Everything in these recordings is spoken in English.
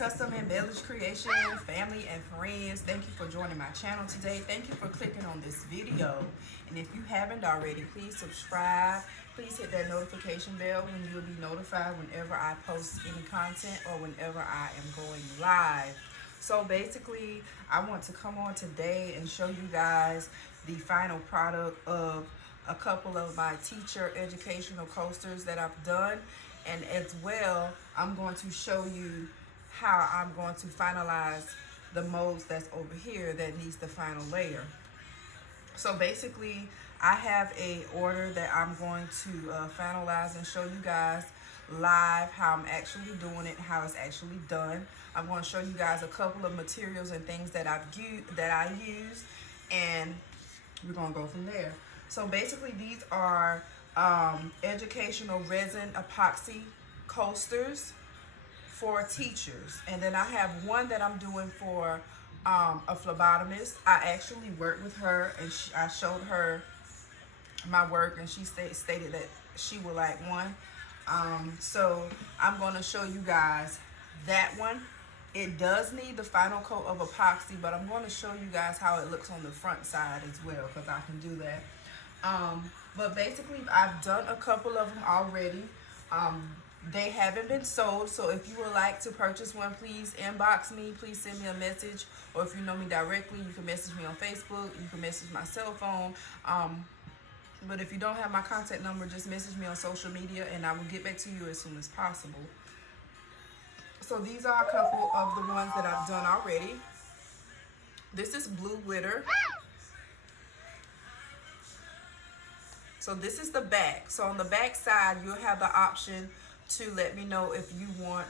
custom embellished creation, family and friends, thank you for joining my channel today. Thank you for clicking on this video. And if you haven't already, please subscribe. Please hit that notification bell when you'll be notified whenever I post any content or whenever I am going live. So basically, I want to come on today and show you guys the final product of a couple of my teacher educational coasters that I've done. And as well, I'm going to show you how I'm going to finalize the molds that's over here that needs the final layer. So basically, I have a order that I'm going to finalize and show you guys live how I'm actually doing it, how it's actually done. I'm going to show you guys a couple of materials and things that I used, and we're going to go from there. So basically, these are educational resin epoxy coasters for teachers, and then I have one that I'm doing for a phlebotomist. I actually worked with her, and I showed her my work, and she stated that she would like one. So I'm going to show you guys that one. It does need the final coat of epoxy, but I'm going to show you guys how it looks on the front side as well, because I can do that. But basically, I've done a couple of them already. They haven't been sold, so if you would like to purchase one, please inbox me. Please send me a message, or if you know me directly, you can message me on Facebook. You can message my cell phone. But if you don't have my contact number, just message me on social media, and I will get back to you as soon as possible. So these are a couple of the ones that I've done already. This is blue glitter. So this is the back. So on the back side, you'll have the option to let me know if you want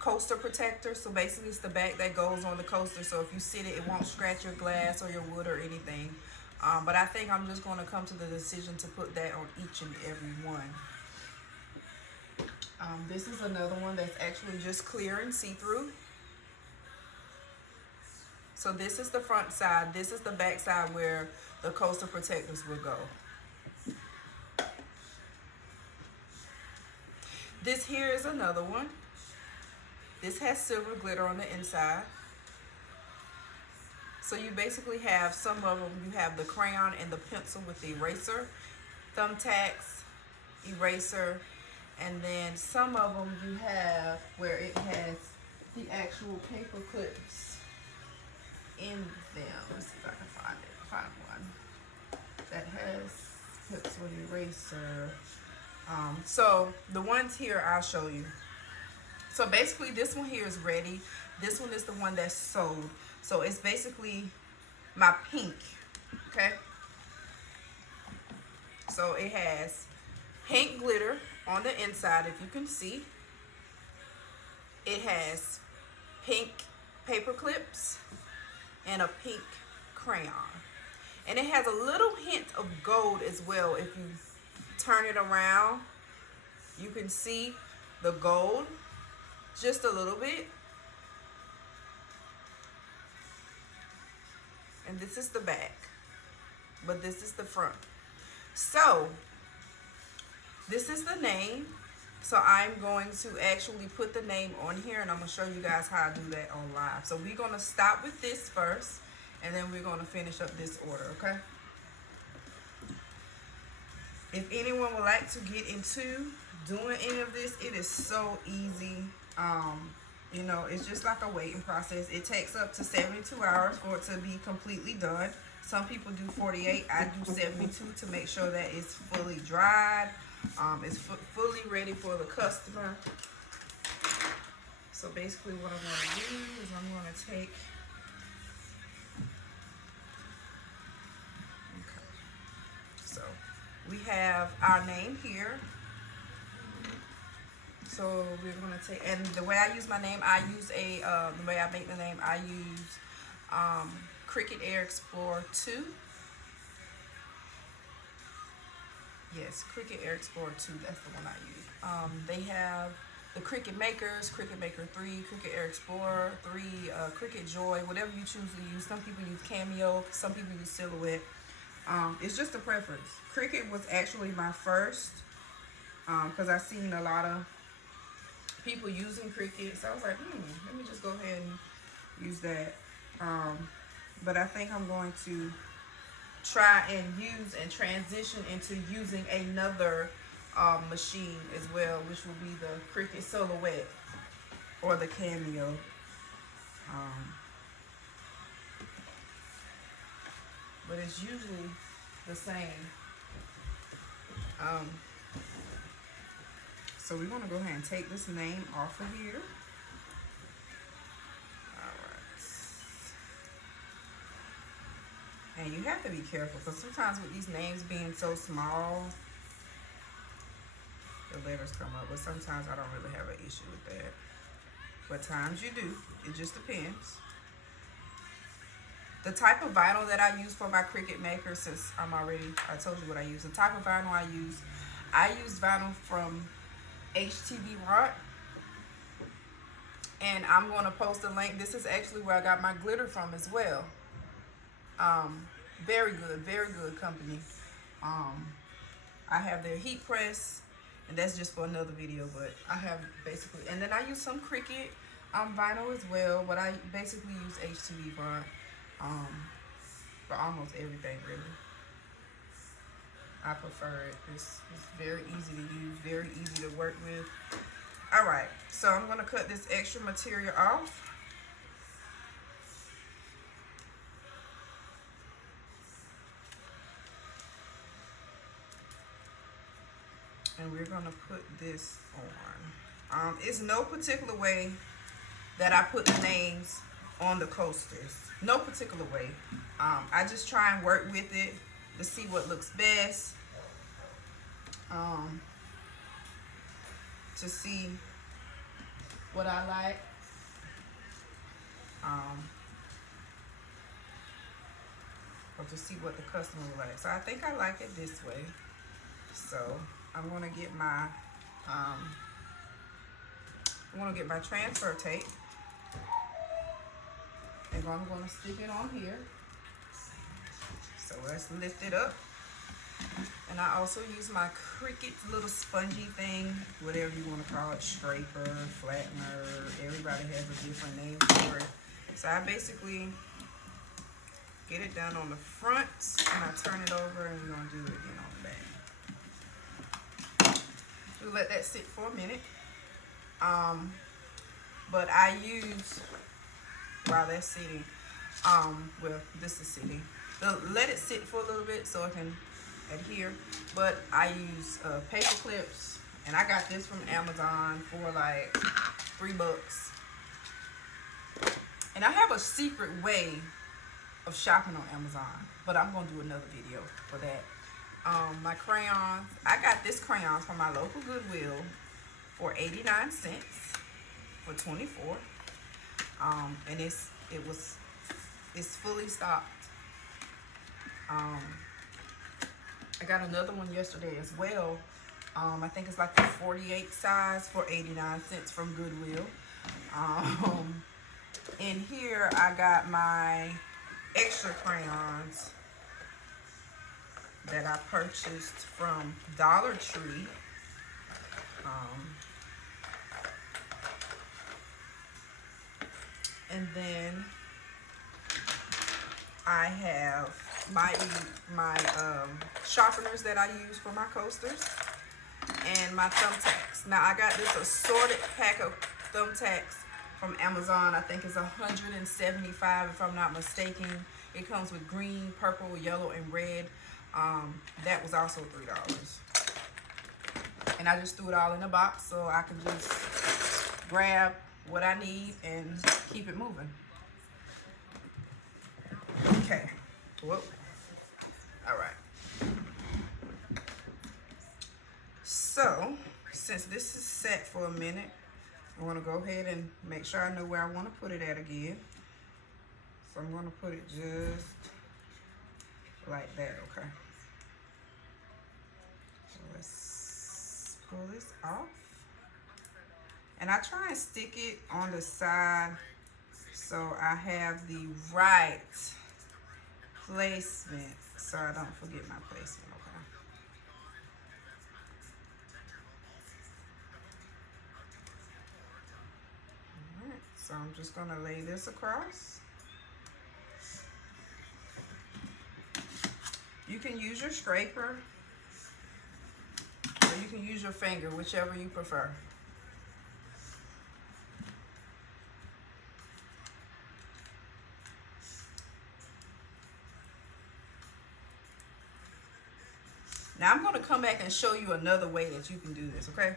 coaster protector. So basically, it's the back that goes on the coaster. So if you sit it, it won't scratch your glass or your wood or anything. But I think I'm just going to come to the decision to put that on each and every one. This is another one that's actually just clear and see-through. So this is the front side. This is the back side where the coaster protectors will go. This here is another one. This has silver glitter on the inside. So you basically have some of them. You have the crayon and the pencil with the eraser, thumbtacks, eraser, and then some of them you have where it has the actual paper clips in them. Let's see if I can find one that has pencil and eraser. So the ones here I'll show you. So basically, this one here is ready. This one is the one that's sold. So it's basically my pink, okay? So it has pink glitter on the inside, if you can see. It has pink paper clips and a pink crayon. And it has a little hint of gold as well. If you turn it around, you can see the gold just a little bit. And this is the back, but this is the front. So this is the name. So I'm going to actually put the name on here, and I'm going to show you guys how I do that on live. So we're going to stop with this first, and then we're going to finish up this order, okay? If anyone would like to get into doing any of this, it is so easy. You know, it's just like a waiting process. It takes up to 72 hours for it to be completely done. Some people do 48. I do 72 to make sure that it's fully dried. It's fully ready for the customer. So basically what I'm going to do is I'm going to take... Okay. So we have our name here. So we're going to take, and the way I use my name, the way I make the name, I use Cricut Air Explorer 2. Yes, Cricut Air Explorer 2, that's the one I use. They have the Cricut Makers, Cricut Maker 3, Cricut Air Explorer 3, Cricut Joy, whatever you choose to use. Some people use Cameo, some people use Silhouette. It's just a preference. Cricut was actually my first, because I've seen a lot of people using Cricut. So I was like, let me just go ahead and use that. But I think I'm going to try and use and transition into using another machine as well, which will be the Cricut Silhouette or the Cameo. But it's usually the same. So we're going to go ahead and take this name off of here. And you have to be careful because sometimes with these names being so small, the letters come up. But sometimes I don't really have an issue with that. But times you do. It just depends. The type of vinyl that I use for my Cricut Maker, since I told you what I use. The type of vinyl I use vinyl from HTVRONT. And I'm going to post a link. This is actually where I got my glitter from as well. Very good company. I have their heat press, and that's just for another video, but I have basically, and then I use some Cricut vinyl as well, but I basically use HTVRONT for almost everything, really. I prefer it. It's very easy to use, very easy to work with. Alright, so I'm going to cut this extra material off. And we're going to put this on. It's no particular way that I put the names on the coasters. No particular way. I just try and work with it to see what looks best. To see what I like. Or to see what the customer likes. So I think I like it this way. So I'm gonna get my transfer tape, and I'm gonna stick it on here. So let's lift it up. And I also use my Cricut little spongy thing, whatever you want to call it, scraper, flattener. Everybody has a different name for it. So I basically get it done on the front, and I turn it over, and we're gonna do it again on the back. We'll let that sit for a minute. But I use, while that's sitting, well, this is sitting. Let it sit for a little bit so it can adhere. But I use paper clips, and I got this from Amazon for like $3. And I have a secret way of shopping on Amazon, but I'm gonna do another video for that. My crayons, I got this crayon from my local Goodwill for 89 cents for 24. And it's fully stocked. I got another one yesterday as well. I think it's like the 48 size for 89 cents from Goodwill. In here I got my extra crayons that I purchased from Dollar Tree. And then I have my sharpeners that I use for my coasters, and my thumbtacks. Now I got this assorted pack of thumbtacks from Amazon. I think it's 175 if I'm not mistaken. It comes with green, purple, yellow, and red. That was also $3. And I just threw it all in a box so I can just grab what I need and keep it moving. Okay. Whoop. All right. So, since this is set for a minute, I want to go ahead and make sure I know where I want to put it at again. So I'm going to put it just like that, okay? So let's pull this off. And I try and stick it on the side so I have the right placement, so I don't forget my placement, okay? So I'm just going to lay this across. You can use your scraper or you can use your finger, whichever you prefer. Now I'm going to come back and show you another way that you can do this, okay?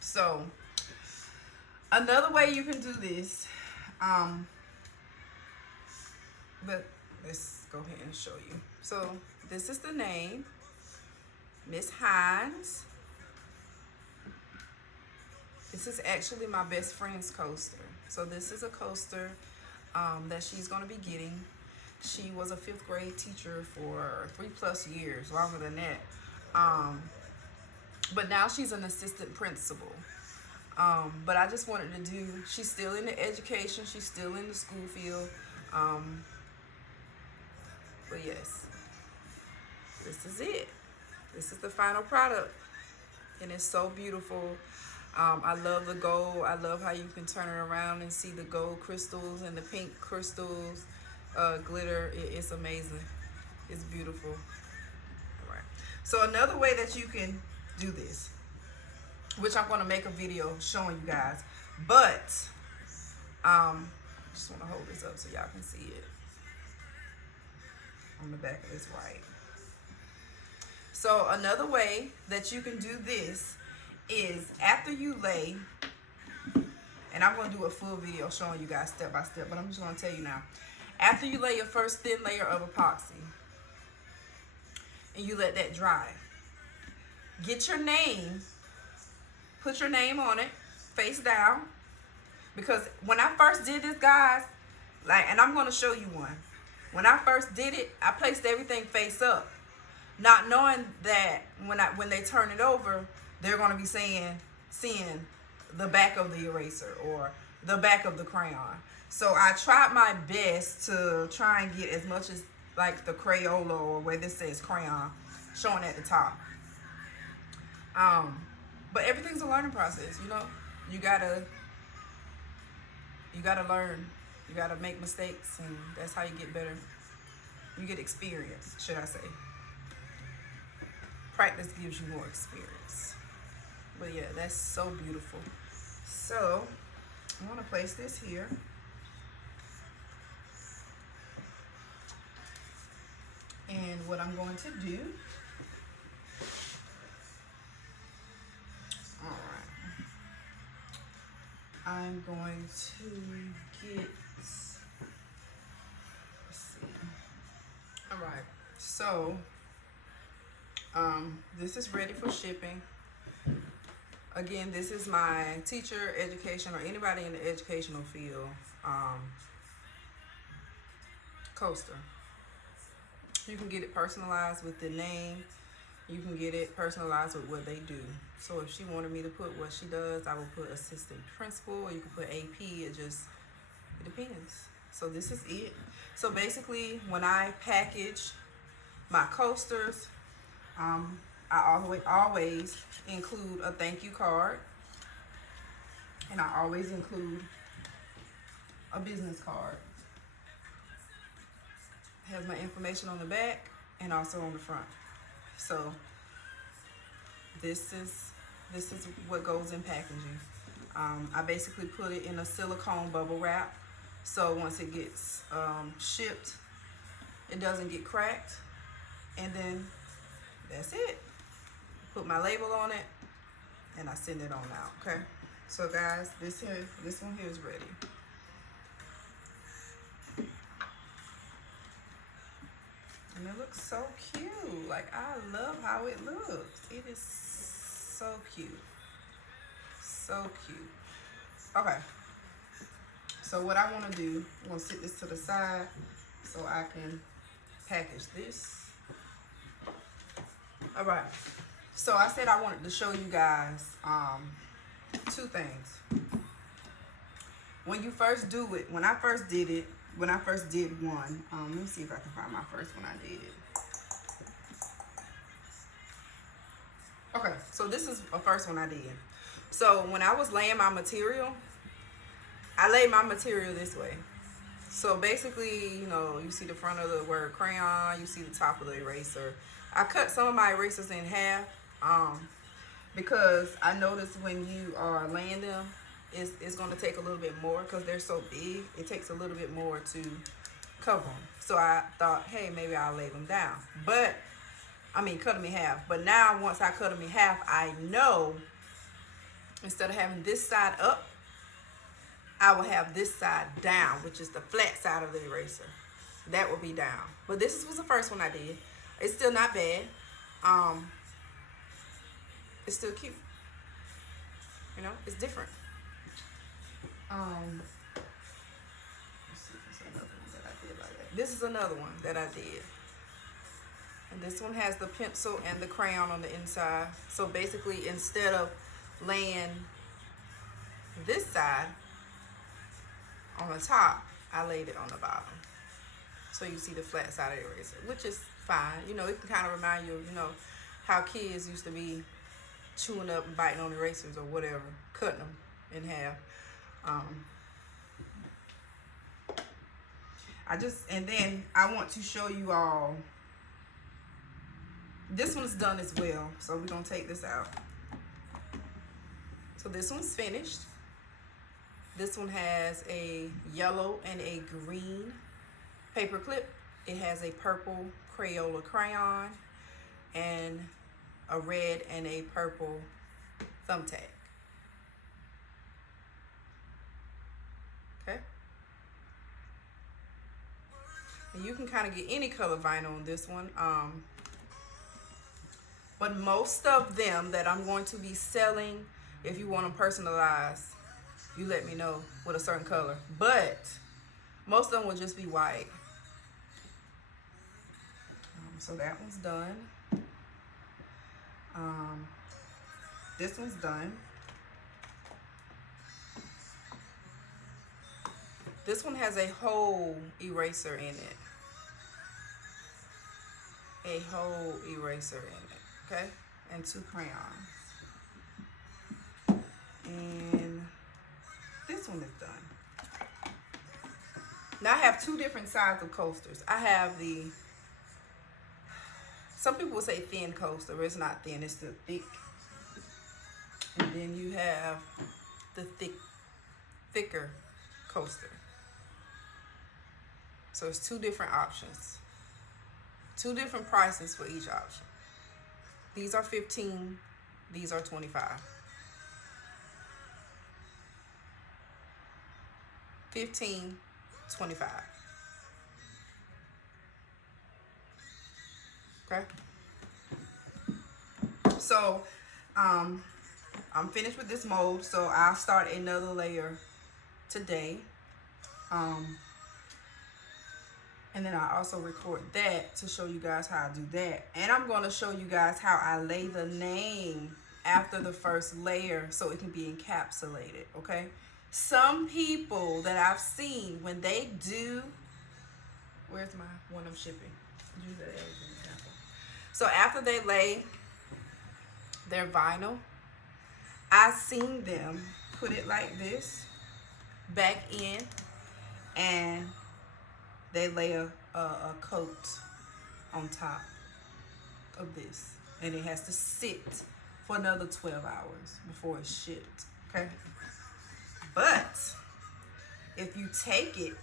So another way you can do this, but let's go ahead and show you. So this is the name, Miss Hines. This is actually my best friend's coaster. So this is a coaster that she's going to be getting. She was a 5th grade teacher for 3+ years, longer than that. But now she's an assistant principal. But I just wanted to do, she's still in the education, she's still in the school field. But yes, this is it. This is the final product. And it's so beautiful. I love the gold. I love how you can turn it around and see the gold crystals and the pink crystals, glitter. It's amazing. It's beautiful. All right. So another way that you can do this, which I'm going to make a video showing you guys, but I just want to hold this up so y'all can see it on the back of this right. So another way that you can do this is after you lay, and I'm going to do a full video showing you guys step by step, but I'm just going to tell you now. After you lay your first thin layer of epoxy and you let that dry, get your name, put your name on it face down, because when I first did this, guys, and I'm going to show you one. When I first did it, I placed everything face up, not knowing that when they turn it over, they're going to be seeing the back of the eraser or the back of the crayon. So I tried my best to try and get as much as like the Crayola, or where this says crayon, showing at the top. But everything's a learning process, you know. You gotta learn. You gotta make mistakes, and that's how you get better. You get experience, should I say. Practice gives you more experience. But yeah, that's so beautiful. So I'm gonna place this here. And what I'm going to do, all right, I'm going to get, let's see. All right, so this is ready for shipping. Again, this is my teacher, education, or anybody in the educational field coaster. You can get it personalized with the name. You can get it personalized with what they do. So if she wanted me to put what she does, I will put assistant principal, or you can put AP. It depends. So this is it. So basically, when I package my coasters, I always include a thank you card, and I always include a business card. It has my information on the back and also on the front. So this is what goes in packaging. I basically put it in a silicone bubble wrap, so once it gets shipped, it doesn't get cracked, and then that's it. Put my label on it, and I send it on out. Okay. So guys, this one here is ready. And it looks so cute. Like, I love how it looks. It is so cute. So cute. Okay. So what I want to do, I'm going to sit this to the side so I can package this. All right. So I said I wanted to show you guys two things. When you first do it, when I first did one, let me see if I can find my first one I did. Okay, so this is a first one I did. So when I was laying my material, I lay my material this way. So basically, you know, you see the front of the word crayon, you see the top of the eraser. I cut some of my erasers in half because I noticed when you are laying them, it's going to take a little bit more because they're so big. It takes a little bit more to cover them. So I thought, hey, maybe I'll lay them down. But, I mean, cut them in half. But now, once I cut them in half, I know instead of having this side up, I will have this side down, which is the flat side of the eraser. That will be down. But this was the first one I did. It's still not bad. It's still cute. You know, it's different. Let's see if there's another one that I did like that. This is another one that I did. And this one has the pencil and the crayon on the inside. So basically, instead of laying this side on the top, I laid it on the bottom. So you see the flat side of the eraser, which is fine. You know, it can kind of remind you of, you know, how kids used to be chewing up and biting on erasers or whatever, cutting them in half. And then I want to show you all, this one's done as well. So we're going to take this out. So this one's finished. This one has a yellow and a green paper clip. It has a purple Crayola crayon and a red and a purple thumbtack. Okay. And you can kind of get any color vinyl on this one. But most of them that I'm going to be selling, if you want them personalized, you let me know with a certain color. But most of them will just be white. So that one's done. This one's done. This one has a whole eraser in it. A whole eraser in it, okay? And 2 crayons. And this one is done. Now I have 2 different sides of coasters. I have the, some people will say thin coaster, but it's not thin, it's the thick. And then you have the thicker coaster. So it's 2 different options. 2 different prices for each option. These are $15, these are $25. $15, $25. Okay. So, I'm finished with this mold, so I'll start another layer today. And then I also record that to show you guys how I do that. And I'm going to show you guys how I lay the name after the first layer so it can be encapsulated, okay? Some people that I've seen, when they do, where's my one I'm shipping? Use that as an example. So after they lay their vinyl, I've seen them put it like this, back in, and they lay a coat on top of this. And it has to sit for another 12 hours before it's shipped, okay? But if you take it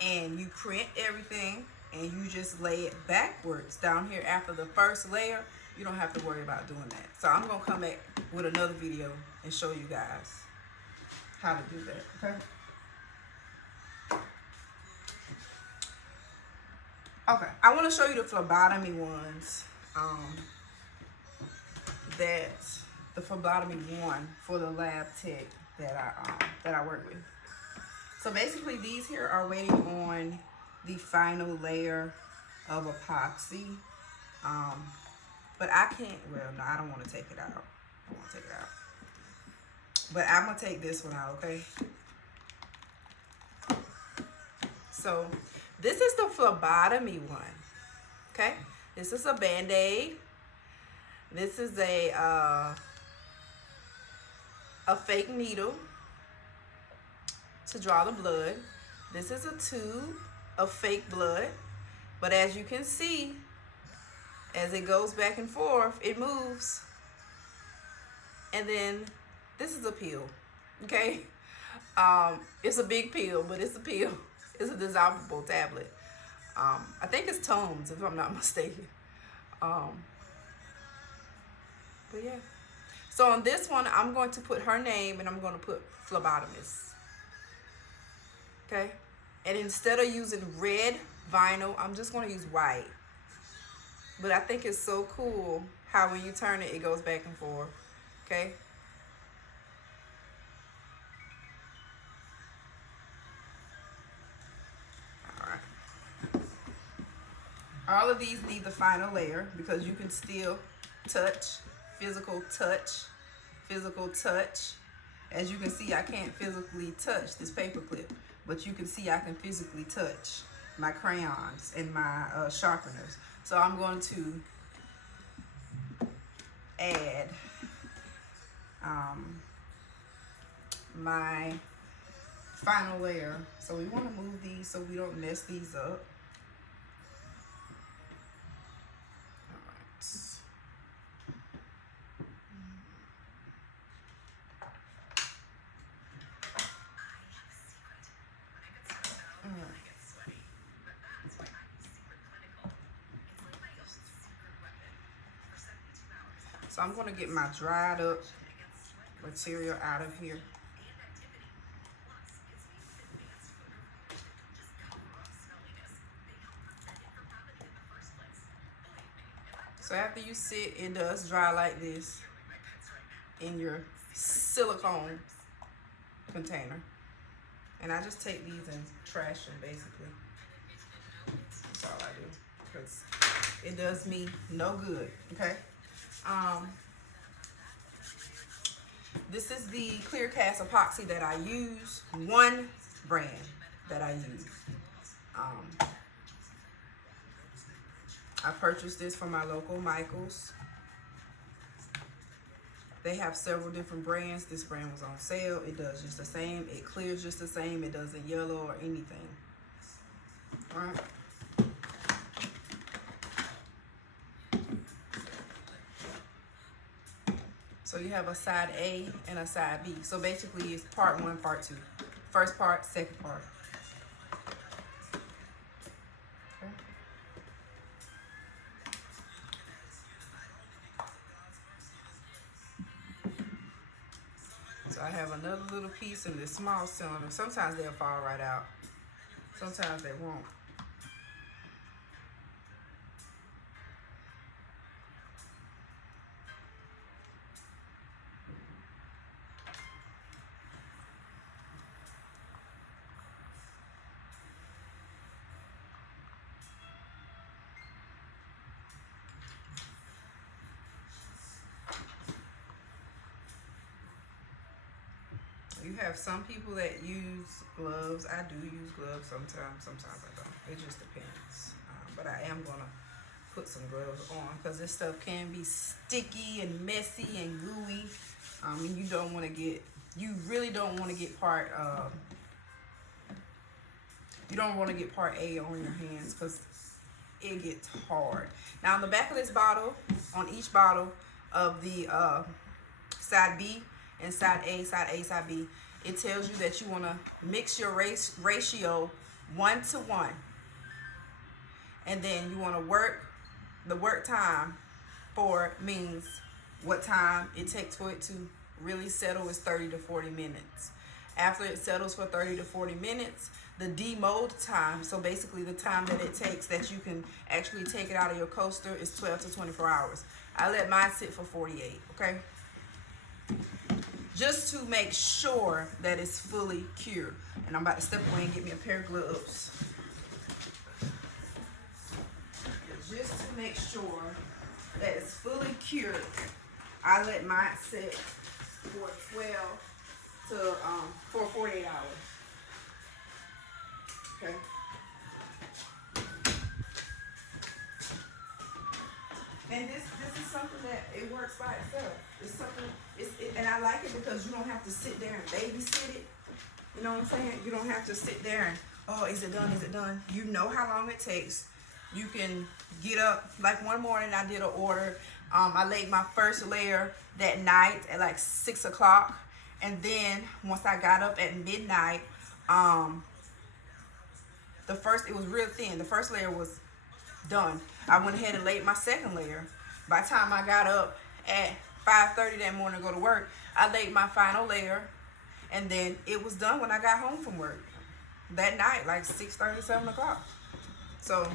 and you print everything and you just lay it backwards down here after the first layer, you don't have to worry about doing that. So I'm going to come back with another video and show you guys how to do that, okay? Okay, I want to show you the phlebotomy ones. The phlebotomy one for the lab tech that I work with. So basically, these here are waiting on the final layer of epoxy. But I can't. Well, no, I don't want to take it out. I don't want to take it out. But I'm gonna take this one out, okay? So this is the phlebotomy one, okay? This is a Band-Aid. This is a fake needle. to draw the blood. This is a tube of fake blood, but as you can see, as it goes back and forth, it moves. And then this is a pill, okay? It's a big pill, but it's a pill. It's a dissolvable tablet. I think it's Tones, if I'm not mistaken. But yeah. So on this one, I'm going to put her name and I'm going to put phlebotomist. Okay? And instead of using red vinyl, I'm just going to use white. But I think it's so cool how when you turn it, it goes back and forth. Okay? All of these need the final layer because you can still touch, physical touch. As you can see, I can't physically touch this paper clip, but you can see I can physically touch my crayons and my sharpeners. So I'm going to add my final layer. So we want to move these so we don't mess these up. So I'm going to get my dried up material out of here. So after you sit, it does dry like this in your silicone container. And I just take these and trash them basically. That's all I do because it does me no good, okay? This is the clear cast epoxy that I use, one brand that I use. I purchased this from my local Michael's. They have several different brands. This brand was on sale. It does just the same. It clears just the same. It doesn't yellow or anything. All right. So you have a side A and a side B. So basically it's part one, part two. First part, second part. Okay. So I have another little piece in this small cylinder. Sometimes they'll fall right out. Sometimes they won't. You have some people that use gloves. I do use gloves sometimes. Sometimes I don't. It just depends. But I am going to put some gloves on because this stuff can be sticky and messy and gooey. And you don't want to get, you really don't want to get part, you don't want to get part A on your hands because it gets hard. Now on the back of this bottle, on each bottle of the side B, and side A, side B, it tells you that you want to mix your ratio 1 to 1. And then you want to work, the work time for means what time it takes for it to really settle is 30 to 40 minutes. After it settles for 30 to 40 minutes, the demold time, so basically the time that it takes that you can actually take it out of your coaster is 12 to 24 hours. I let mine sit for 48, okay? Just to make sure that it's fully cured. And I'm about to step away and get me a pair of gloves. Just to make sure that it's fully cured, I let mine sit for 48 hours. Okay. And this is something that it works by itself. It's something, and I like it because you don't have to sit there and babysit it. You know what I'm saying? You don't have to sit there and, oh, is it done? Is it done? You know how long it takes. You can get up. Like one morning I did an order. I laid my first layer that night at like 6 o'clock. And then once I got up at midnight, it was real thin. The first layer was done. I went ahead and laid my second layer. By the time I got up at 5:30 that morning to go to work, I laid my final layer, and then it was done when I got home from work that night, like 6:30, 7 o'clock. So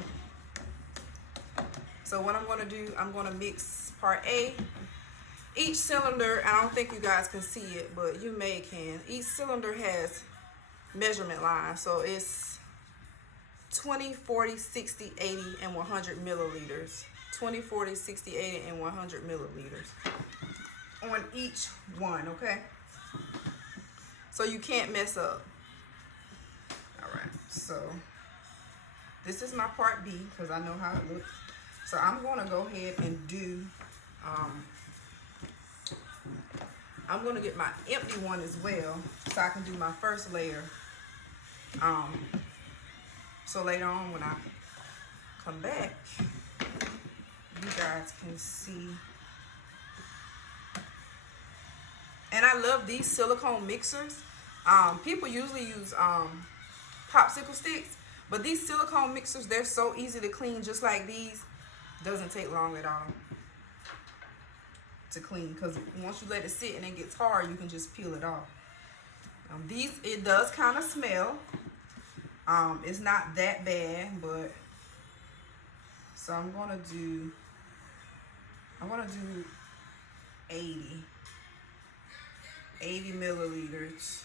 what I'm going to do, I'm going to mix part A. Each cylinder, I don't think you guys can see it, but you may can. Each cylinder has measurement lines. So it's 20, 40, 60, 80, and 100 milliliters. 20, 40, 60, 80, and 100 milliliters on each one, okay? So you can't mess up. All right, so this is my part B because I know how it looks. So I'm going to go ahead and do, I'm going to get my empty one as well so I can do my first layer. So later on when I come back, you guys can see. And I love these silicone mixers. People usually use popsicle sticks, but these silicone mixers, they're so easy to clean, just like these. Doesn't take long at all to clean, because once you let it sit and it gets hard, you can just peel it off. These, it does kind of smell. It's not that bad, but so I'm gonna do 80 milliliters.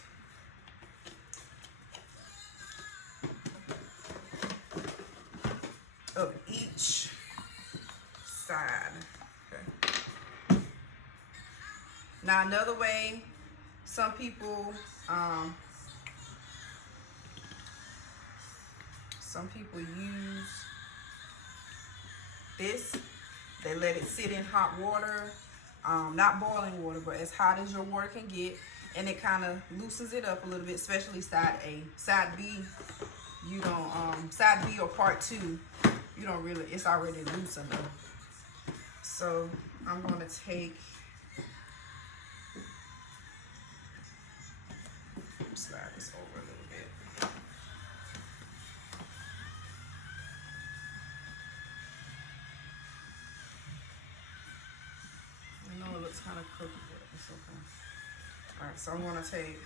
Of each side. Okay. Now another way, some people use this. They let it sit in hot water, not boiling water, but as hot as your water can get, and it kind of loosens it up a little bit, especially side A. Side B, you don't, side B or part 2, you don't really, it's already loosened up. So I'm going to take, slide this over a little bit. I know it looks kind of crooked, but it's okay. Alright, so I'm going to take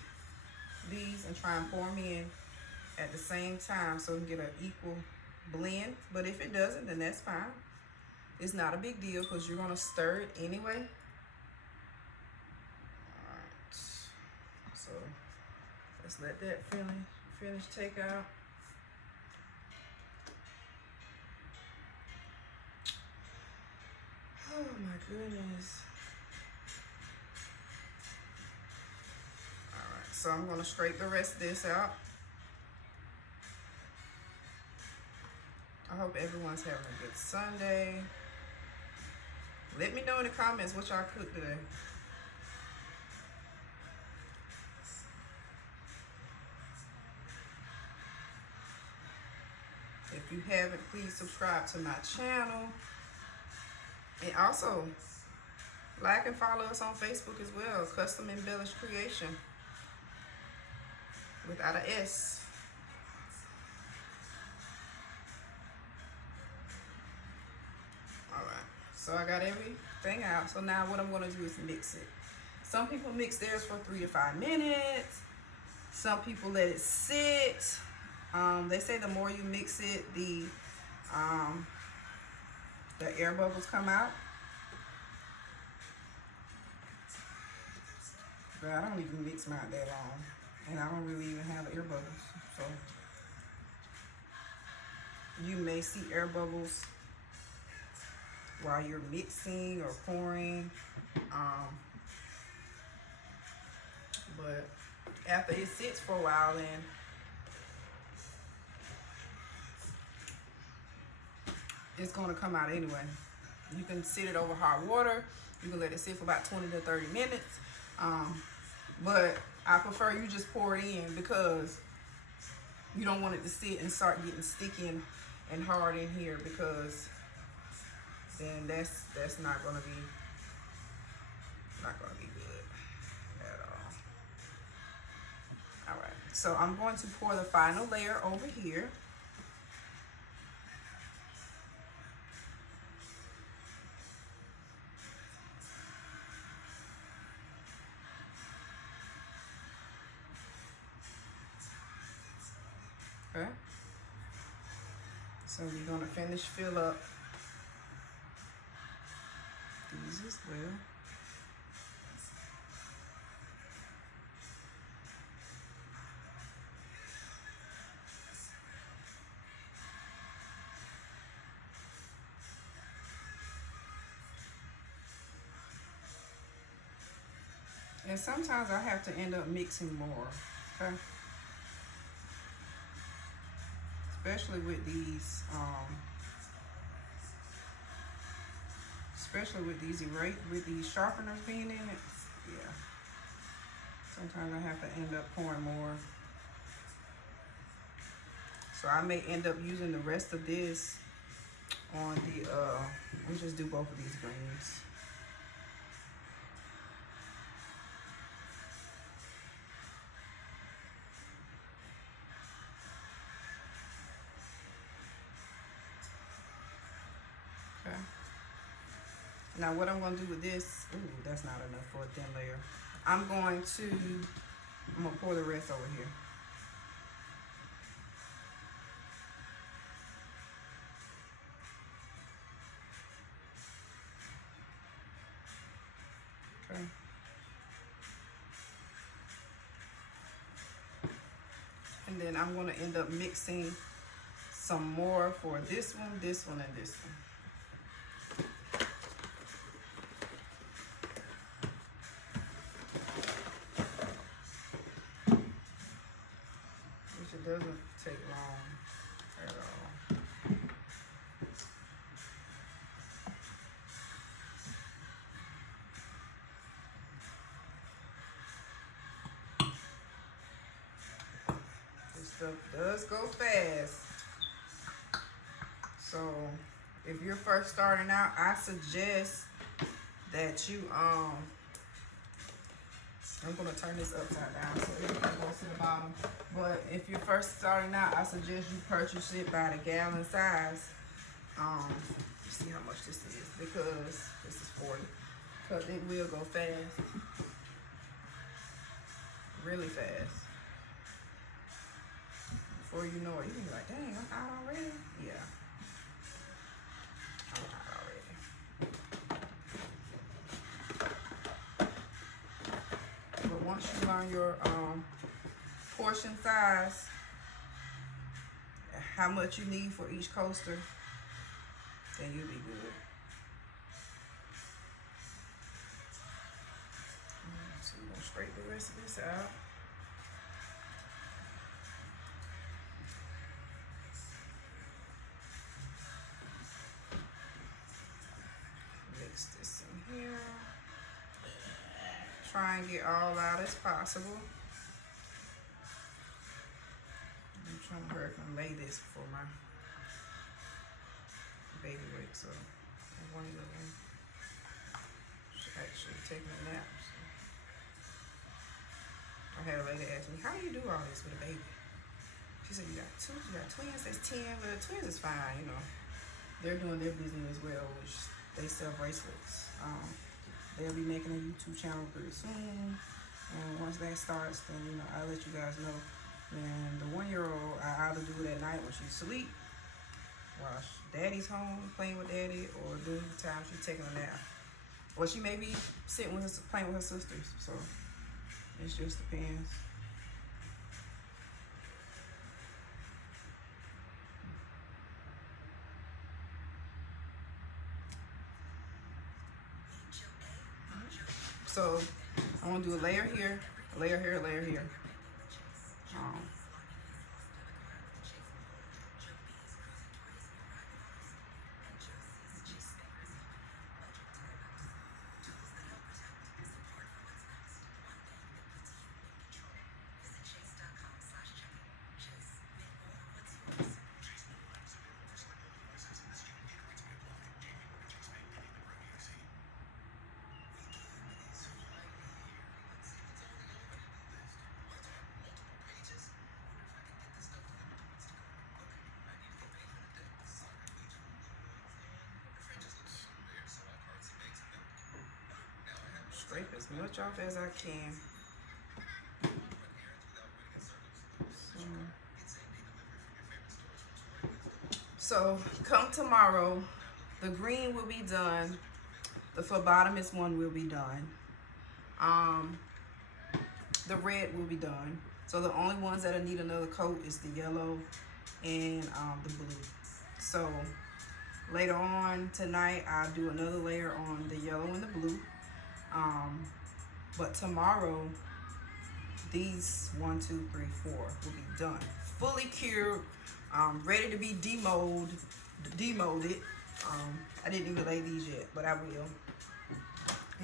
these and try and pour them in at the same time so we can get an equal blend. But if it doesn't, then that's fine. It's not a big deal because you're going to stir it anyway. Alright, so let's let that finish take out. Oh my goodness. Alright, so I'm going to scrape the rest of this out. I hope everyone's having a good Sunday. Let me know in the comments what y'all cooked today. If you haven't, please subscribe to my channel. And also, like and follow us on Facebook as well. Custom Embellished Creation. Without an S. Alright. So I got everything out. So now what I'm going to do is mix it. Some people mix theirs for 3 to 5 minutes. Some people let it sit. They say the more you mix it, the air bubbles come out. But I don't even mix mine that long. And I don't really even have air bubbles. So you may see air bubbles while you're mixing or pouring. But after it sits for a while, then it's going to come out anyway. You can sit it over hot water. You can let it sit for about 20 to 30 minutes. But I prefer you just pour it in because you don't want it to sit and start getting sticky and hard in here, because then that's not gonna be good at all. All right, so I'm going to pour the final layer over here. Okay. So we're gonna finish fill up these as well. And sometimes I have to end up mixing more, okay? Especially with these, with these sharpeners being in it. Yeah. Sometimes I have to end up pouring more. So I may end up using the rest of this on the, let me just do both of these greens. Okay. Now what I'm going to do with this, ooh, that's not enough for a thin layer. I'm going to pour the rest over here. Okay. And then I'm going to end up mixing some more for this one, and this one. Which it doesn't take long at all. This stuff does go fast. So if you're first starting out, I suggest that you I'm gonna turn this upside down so everything goes to the bottom. But if you're first starting out, I suggest you purchase it by the gallon size. See how much this is, because this is 40. Because it will go fast, really fast. Before you know it, you can be like, dang, I'm out already. Yeah, I'm out already. But once you learn your portion size, how much you need for each coaster, then you'll be good. So we're gonna scrape the rest of this out. Mix this in here. Try and get all out as possible. I'm trying to hurry up and lay this before my baby wakes up. One of them she's actually taking a nap. So. I had a lady ask me, how do you do all this with a baby? She said, you got twins, that's 10, but twins is fine, you know. They're doing their business as well, which they sell bracelets. They'll be making a YouTube channel pretty soon. And once that starts, then, you know, I'll let you guys know. And the 1-year-old, I either do it at night when she's asleep, while daddy's home playing with daddy, or during the time she's taking a nap. Or she may be sitting with her, playing with her sisters. So it just depends. So I'm gonna do a layer here, a layer here, a layer here. scrape as much off as I can. So come tomorrow, the green will be done. The phlebotomist one will be done. The red will be done. So the only ones that need another coat is the yellow and the blue. So later on tonight, I'll do another layer on the yellow and the blue. But tomorrow, these 1, 2, 3, 4 will be done, fully cured, ready to be demolded. I didn't even lay these yet, but I will.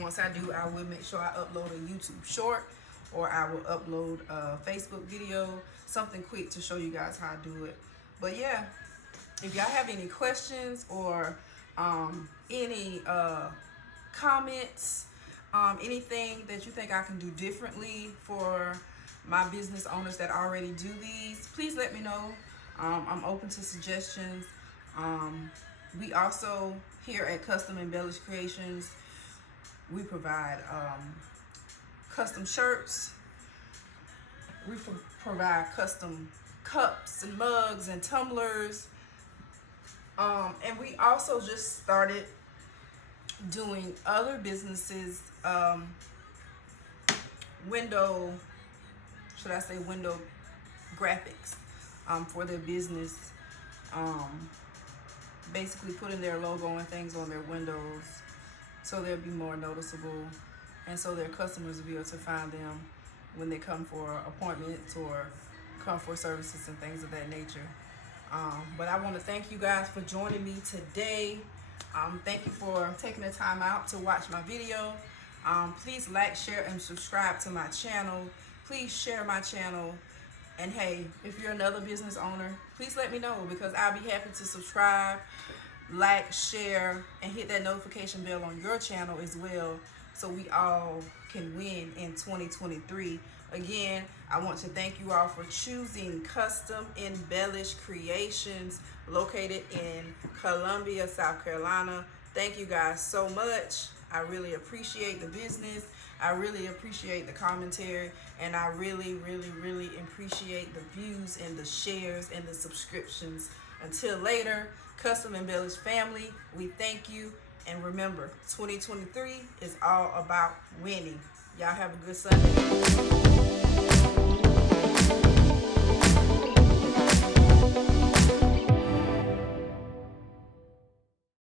Once I do, I will make sure I upload a YouTube short, or I will upload a Facebook video, something quick to show you guys how I do it. But yeah, if y'all have any questions or any comments, anything that you think I can do differently for my business owners that already do these, please let me know. I'm open to suggestions. We also, here at Custom Embellished Creations, we provide custom shirts. We provide custom cups and mugs and tumblers. And we also just started doing other businesses, window graphics for their business. Basically putting their logo and things on their windows so they'll be more noticeable, and so their customers will be able to find them when they come for appointments or come for services and things of that nature. But I want to thank you guys for joining me today. Thank you for taking the time out to watch my video. Please like, share, and subscribe to my channel. Please share my channel. And hey, if you're another business owner, please let me know, because I'll be happy to subscribe, like, share, and hit that notification bell on your channel as well, so we all can win in 2023. Again, I want to thank you all for choosing Custom Embellished Creations, located in Columbia, South Carolina. Thank you guys so much. I really appreciate the business. I really appreciate the commentary, and I really, really, really appreciate the views and the shares and the subscriptions. Until later, Custom Embellished family, we thank you. And remember, 2023 is all about winning. Y'all have a good Sunday.